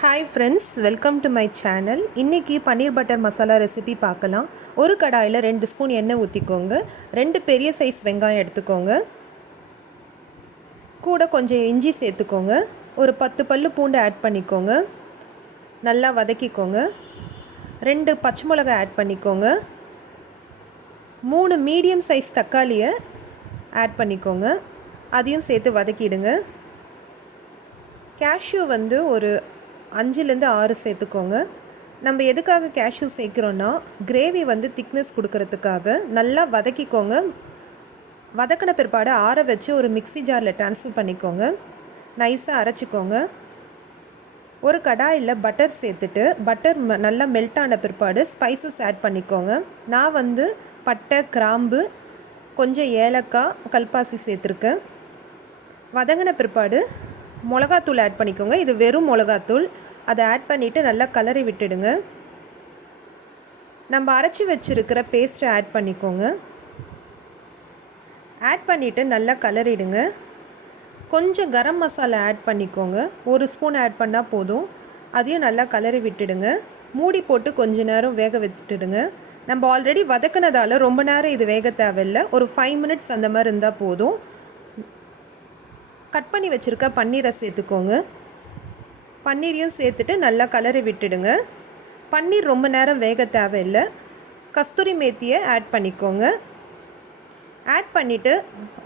Hi friends, welcome to my channel. இன்றைக்கி பன்னீர் butter masala recipe பார்க்கலாம். ஒரு கடாயில் 2 ஸ்பூன் எண்ணெய் ஊற்றிக்கோங்க. 2 பெரிய சைஸ் வெங்காயம் எடுத்துக்கோங்க. கூட கொஞ்சம் இஞ்சி சேர்த்துக்கோங்க. ஒரு 10 பல்லு பூண்டு ஆட் பண்ணிக்கோங்க. நல்லா வதக்கிக்கோங்க. 2 பச்சை மிளகாய் ஆட் பண்ணிக்கோங்க. 3 மீடியம் சைஸ் தக்காளியை ஆட் பண்ணிக்கோங்க. அதையும் சேர்த்து வதக்கிடுங்க. கேஷ்யூ ஒரு 5லேருந்து 6 சேர்த்துக்கோங்க. நம்ம எதுக்காக கேஷ்யூ சேர்க்குறோன்னா, கிரேவி திக்னஸ் கொடுக்கறதுக்காக. நல்லா வதக்கிக்கோங்க. வதக்கின பிற்பாடு ஆற வச்சு ஒரு மிக்ஸி ஜாரில் ட்ரான்ஸ்ஃபர் பண்ணிக்கோங்க. நைஸாக அரைச்சிக்கோங்க. ஒரு கடாயில் பட்டர் சேர்த்துட்டு பட்டர் நல்லா மெல்ட் ஆன பிற்பாடு ஸ்பைசஸ் ஆட் பண்ணிக்கோங்க. நான் பட்டை, கிராம்பு, கொஞ்சம் ஏலக்காய், கல்பாசி சேர்த்துருக்கேன். வதங்கின பிற்பாடு மிளகாத்தூள் ஆட் பண்ணிக்கோங்க. இது வெறும் மிளகாத்தூள். அதை ஆட் பண்ணிவிட்டு நல்லா கலரி விட்டுடுங்க. நம்ம அரைச்சி வச்சுருக்கிற பேஸ்ட்டை ஆட் பண்ணிக்கோங்க. ஆட் பண்ணிவிட்டு நல்லா கலரிடுங்க. கொஞ்சம் கரம் மசாலா ஆட் பண்ணிக்கோங்க. 1 ஸ்பூன் ஆட் பண்ணால் போதும். அதையும் நல்லா கலரி விட்டுடுங்க. மூடி போட்டு கொஞ்ச நேரம் வேக வச்சுட்டுடுங்க. நம்ம ஆல்ரெடி வதக்கினதால் ரொம்ப நேரம் இது வேக தேவையில்லை. ஒரு 5 மினிட்ஸ் அந்த மாதிரி இருந்தால் போதும். கட் பண்ணி வச்சுருக்க பன்னீரை சேர்த்துக்கோங்க. பன்னீரையும் சேர்த்துட்டு நல்லா கலரி விட்டுடுங்க. பன்னீர் ரொம்ப நேரம் வேக தேவையில்லை. கஸ்தூரி மேத்தியை ஆட் பண்ணிக்கோங்க. ஆட் பண்ணிவிட்டு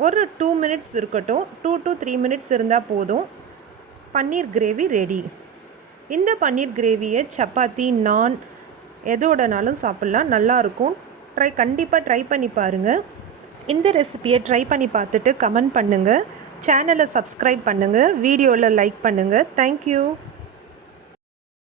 ஒரு 2 மினிட்ஸ் இருக்கட்டும். 2 to 3 மினிட்ஸ் இருந்தால் போதும். பன்னீர் கிரேவி ரெடி. இந்த பன்னீர் கிரேவியை சப்பாத்தி, நான் எதோடனாலும் சாப்பிட்லாம். நல்லாயிருக்கும். கண்டிப்பாக ட்ரை பண்ணி பாருங்கள். இந்த ரெசிபியை ட்ரை பண்ணி பார்த்துட்டு கமெண்ட் பண்ணுங்கள். சேனலை சப்ஸ்கிரைப் பண்ணுங்கள். வீடியோவில் லைக் பண்ணுங்கள். தேங்க்யூ.